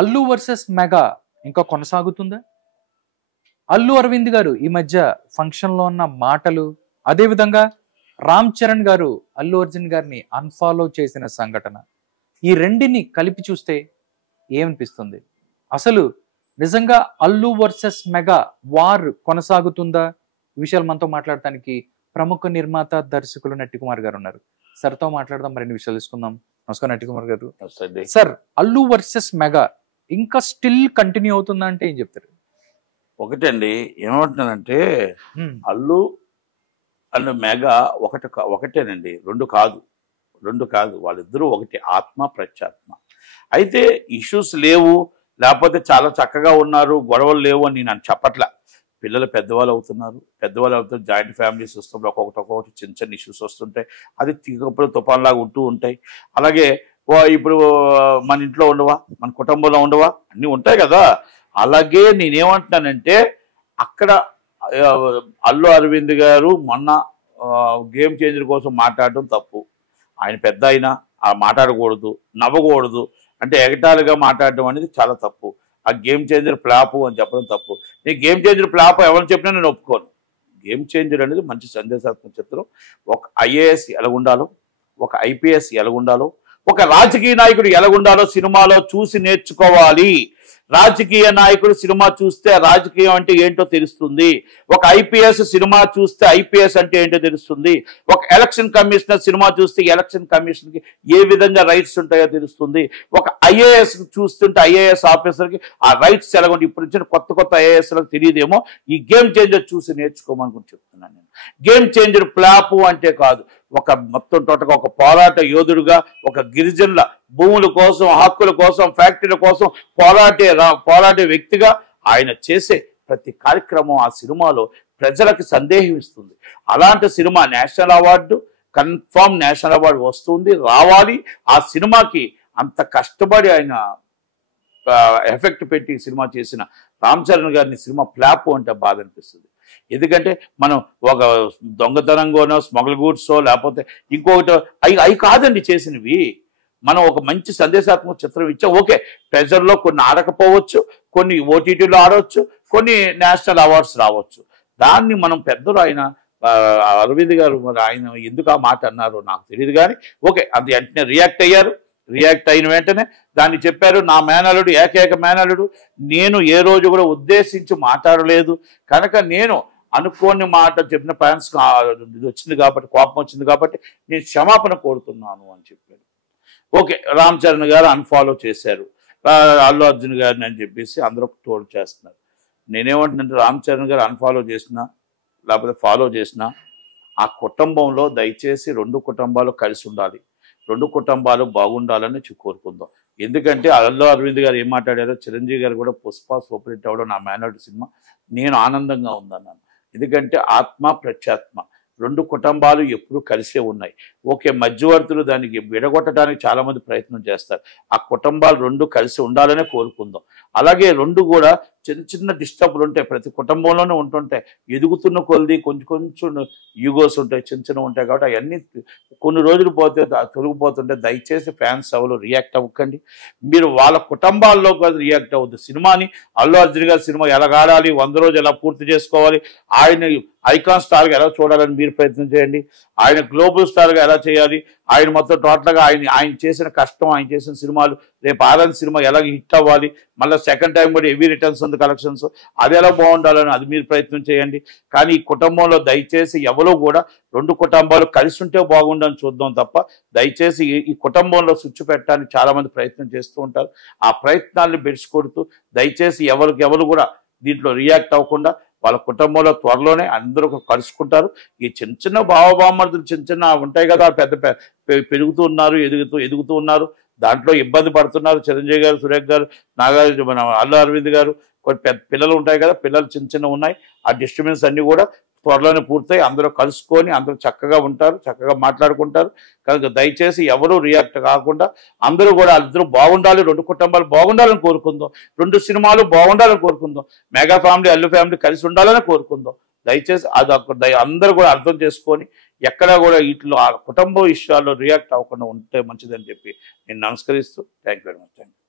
Allu versus mega ఇంకా కొనసాగుతుందా? అల్లు అరవింద్ గారు ఈ మధ్య ఫంక్షన్‌లో ఉన్న మాటలు, అదే విధంగా రామ్ చరణ్ గారు అల్లు అర్జున్ గారిని అన్‌ఫాలో చేసిన సంఘటన. ఈ రెండిని కలిపి చూస్తే ఏమనిపిస్తుంది? అసలు నిజంగా అల్లు వర్సెస్ మెగా వార్ కొనసాగుతుందా? ఈ విషయాలు మనతో మాట్లాడటానికి ప్రముఖ నిర్మాత, దర్శకులు నట్టికుమార్ గారు ఉన్నారు. సార్‌తో మాట్లాడదాం, మరిన్ని విషయాలు తెలుసుకుందాం. నమస్కారం నట్టికుమార్ గారు. సార్, అల్లు వర్సెస్ మెగా ఇంకా స్టిల్ కంటిన్యూ అవుతుందా అంటే ఏం చెప్తారు? ఒకటండి, ఏమంటున్నానంటే అల్లు అండ్ మెగా ఒకటేనండి, రెండు కాదు, వాళ్ళిద్దరూ ఒకటే, ఆత్మ ప్రత్యాత్మ. అయితే ఇష్యూస్ లేవు, లేకపోతే చాలా చక్కగా ఉన్నారు, గొడవలు లేవు అని నేను చెప్పట్లా. పిల్లలు పెద్దవాళ్ళు అవుతున్నారు, జాయింట్ ఫ్యామిలీస్ వస్తున్నప్పుడు ఒక్కొక్కటి చిన్న చిన్న ఇష్యూస్ వస్తుంటాయి. అది తీగప్పుడు తుఫాన్లాగా ఉంటూ ఉంటాయి. అలాగే ఇప్పుడు మన ఇంట్లో ఉండవా, మన కుటుంబంలో ఉండవా, అన్నీ ఉంటాయి కదా. అలాగే నేనేమంటున్నానంటే, అక్కడ అల్లు అరవింద్ గారు మొన్న గేమ్ చేంజర్ కోసం మాట్లాడడం తప్పు. ఆయన పెద్ద అయినా మాట్లాడకూడదు, నవ్వకూడదు, అంటే ఎగటాలుగా మాట్లాడడం అనేది చాలా తప్పు. ఆ గేమ్ చేంజర్ ఫ్లాపు అని చెప్పడం తప్పు. నేను గేమ్ చేంజర్ ఫ్లాప్ ఎవరు చెప్పినా నేను ఒప్పుకోను. గేమ్ చేంజర్ అనేది మంచి సందేశాత్మక చిత్రం. ఒక ఐఏఎస్ ఎలాగుండాలో, ఒక ఐపీఎస్ ఎలాగుండాలో, ఒక రాజకీయ నాయకుడు ఎలాగుండాలో సినిమాలో చూసి నేర్చుకోవాలి. రాజకీయ నాయకుడు సినిమా చూస్తే రాజకీయం అంటే ఏంటో తెలుస్తుంది. ఒక ఐపీఎస్ సినిమా చూస్తే ఐపీఎస్ అంటే ఏంటో తెలుస్తుంది. ఒక ఎలక్షన్ కమిషనర్ సినిమా చూస్తే ఎలక్షన్ కమిషన్కి ఏ విధంగా రైట్స్ ఉంటాయో తెలుస్తుంది. ఒక ఐఏఎస్ చూస్తుంటే ఐఏఎస్ ఆఫీసర్కి ఆ రైట్స్ ఎలాగొంటే ఇప్పుడు వచ్చిన కొత్త ఐఏఎస్లకు తెలియదేమో. ఈ గేమ్ చేంజర్ చూసి నేర్చుకోమని చెప్తున్నాను నేను. గేమ్ చేంజర్ ఫ్లాపు అంటే కాదు, ఒక మొత్తం టోటగా ఒక పోరాట యోధుడుగా, ఒక గిరిజనుల భూముల కోసం, హక్కుల కోసం, ఫ్యాక్టరీల కోసం పోరాటే వ్యక్తిగా ఆయన చేసే ప్రతి కార్యక్రమం ఆ సినిమాలో ప్రజలకు సందేహం ఇస్తుంది. అలాంటి cinema national award, confirm national award వస్తుంది, రావాలి. ఆ సినిమాకి అంత కష్టపడి ఆయన ఎఫెక్ట్ పెట్టి సినిమా చేసిన రామ్ చరణ్ గారిని సినిమా ఫ్లాప్ అంటే బాధ అనిపిస్తుంది. ఎందుకంటే మనం ఒక దొంగతనంగానో, స్మగుల్ గూడ్సో, లేకపోతే ఇంకొకటి అవి కాదండి చేసినవి. మనం ఒక మంచి సందేశాత్మక చిత్రం ఇచ్చాం. ఓకే, ప్రెజర్లో కొన్ని ఆడకపోవచ్చు, కొన్ని ఓటీటీలో ఆడవచ్చు, కొన్ని నేషనల్ అవార్డ్స్ రావచ్చు. దాన్ని మనం పెద్దలు ఆయన అరవింద్ గారు మరి ఆయన ఎందుకు ఆ మాట అన్నారో నాకు తెలియదు. కానీ ఓకే, అది వెంటనే రియాక్ట్ అయ్యారు. రియాక్ట్ అయిన వెంటనే దాన్ని చెప్పారు. నా మేనలుడు, ఏకైక మేనలుడు, నేను ఏ రోజు కూడా ఉద్దేశించి మాట్లాడలేదు. కనుక నేను అనుకోని మాట చెప్పిన ఫ్యాన్స్ ఇది వచ్చింది కాబట్టి, కోపం వచ్చింది కాబట్టి నేను క్షమాపణ కోరుతున్నాను అని చెప్పారు. ఓకే, రామ్ చరణ్ గారు అన్ఫాలో చేశారు అల్లు అర్జున్ గారిని అని చెప్పేసి అందరూ తోడు చేస్తున్నారు. నేనేమంటున్నానంటే, రామ్ చరణ్ గారు అన్ఫాలో చేసినా లేకపోతే ఫాలో చేసినా ఆ కుటుంబంలో దయచేసి రెండు కుటుంబాలు కలిసి ఉండాలి, రెండు కుటుంబాలు బాగుండాలని కోరుకుందాం. ఎందుకంటే అల్లు అరవింద్ గారు ఏం మాట్లాడారో, చిరంజీవి గారు కూడా పుష్ప సూపర్ హిట్ అవ్వడం నా మేనల్డ్ సినిమా నేను ఆనందంగా ఉందన్నాను. ఎందుకంటే ఆత్మ ప్రత్యాత్మ రెండు కుటుంబాలు ఎప్పుడు కలిసే ఉన్నాయి. ఓకే, మధ్యవర్తులు దానికి విడగొట్టడానికి చాలామంది ప్రయత్నం చేస్తారు. ఆ కుటుంబాలు రెండు కలిసి ఉండాలనే కోరుకుందాం. అలాగే రెండు కూడా చిన్న డిస్టర్బ్లు ఉంటాయి, ప్రతి కుటుంబంలోనే ఉంటుంటాయి. ఎదుగుతున్న కొద్ది కొంచెం యూగోస్ ఉంటాయి, చిన్న ఉంటాయి. కాబట్టి అవన్నీ కొన్ని రోజులు పోతే తొలగిపోతుంటే దయచేసి ఫ్యాన్స్ ఎవరు రియాక్ట్ అవ్వకండి. మీరు వాళ్ళ కుటుంబాల్లో కూడా రియాక్ట్ అవ్వద్దు. సినిమాని అల్లు అర్జున్ గారి సినిమా ఎలాగాడాలి, 100 రోజులు ఎలా పూర్తి చేసుకోవాలి, ఆయన ఐకాన్ స్టార్గా ఎలా చూడాలని మీరు ప్రయత్నం చేయండి. ఆయన గ్లోబల్ స్టార్గా ఎలా చేయాలి, ఆయన మొత్తం టోటల్గా ఆయన చేసిన కష్టం, ఆయన చేసిన సినిమాలు, రేపు ఆరన్ సినిమా ఎలా హిట్ అవ్వాలి, మళ్ళీ సెకండ్ టైం కూడా హెవీ రిటర్న్స్ ఉంది కలెక్షన్స్, అది ఎలా బాగుండాలని అది మీరు ప్రయత్నం చేయండి. కానీ ఈ కుటుంబంలో దయచేసి ఎవరో కూడా రెండు కుటుంబాలు కలిసి ఉంటే బాగుండని చూద్దాం తప్ప, దయచేసి ఈ కుటుంబంలో స్విచ్ పెట్టడానికి చాలామంది ప్రయత్నం చేస్తూ ఉంటారు. ఆ ప్రయత్నాన్ని బెడిసికొడుతూ దయచేసి ఎవరు కూడా దీంట్లో రియాక్ట్ అవ్వకుండా వాళ్ళ కుటుంబంలో త్వరలోనే అందరూ కలుసుకుంటారు. ఈ చిన్న భావబామర్దులు చిన్న ఉంటాయి కదా, పెద్ద పెరుగుతూ ఉన్నారు, ఎదుగుతూ ఉన్నారు, దాంట్లో ఇబ్బంది పడుతున్నారు. చిరంజీవి గారు, సురేష్ గారు, నాగార్జున, మన అల్లు అరవింద్ గారు, కొన్ని పెద్ద పిల్లలు ఉంటాయి కదా, పిల్లలు చిన్న ఉన్నాయి. ఆ డిస్టర్బెన్స్ అన్నీ కూడా త్వరలోనే పూర్తయి అందరూ కలుసుకొని అందరూ చక్కగా ఉంటారు, చక్కగా మాట్లాడుకుంటారు. కనుక దయచేసి ఎవరూ రియాక్ట్ కాకుండా అందరూ కూడా ఇద్దరు బాగుండాలి, రెండు కుటుంబాలు బాగుండాలని కోరుకుందాం, రెండు సినిమాలు బాగుండాలని కోరుకుందాం, మెగా ఫ్యామిలీ, అల్లు ఫ్యామిలీ కలిసి ఉండాలని కోరుకుందాం. దయచేసి అది అందరూ కూడా అర్థం చేసుకొని ఎక్కడా కూడా వీటిలో ఆ కుటుంబ విషయాల్లో రియాక్ట్ అవ్వకుండా ఉంటే మంచిదని చెప్పి నేను నమస్కరిస్తూ థ్యాంక్ యూ వెరీ మచ్.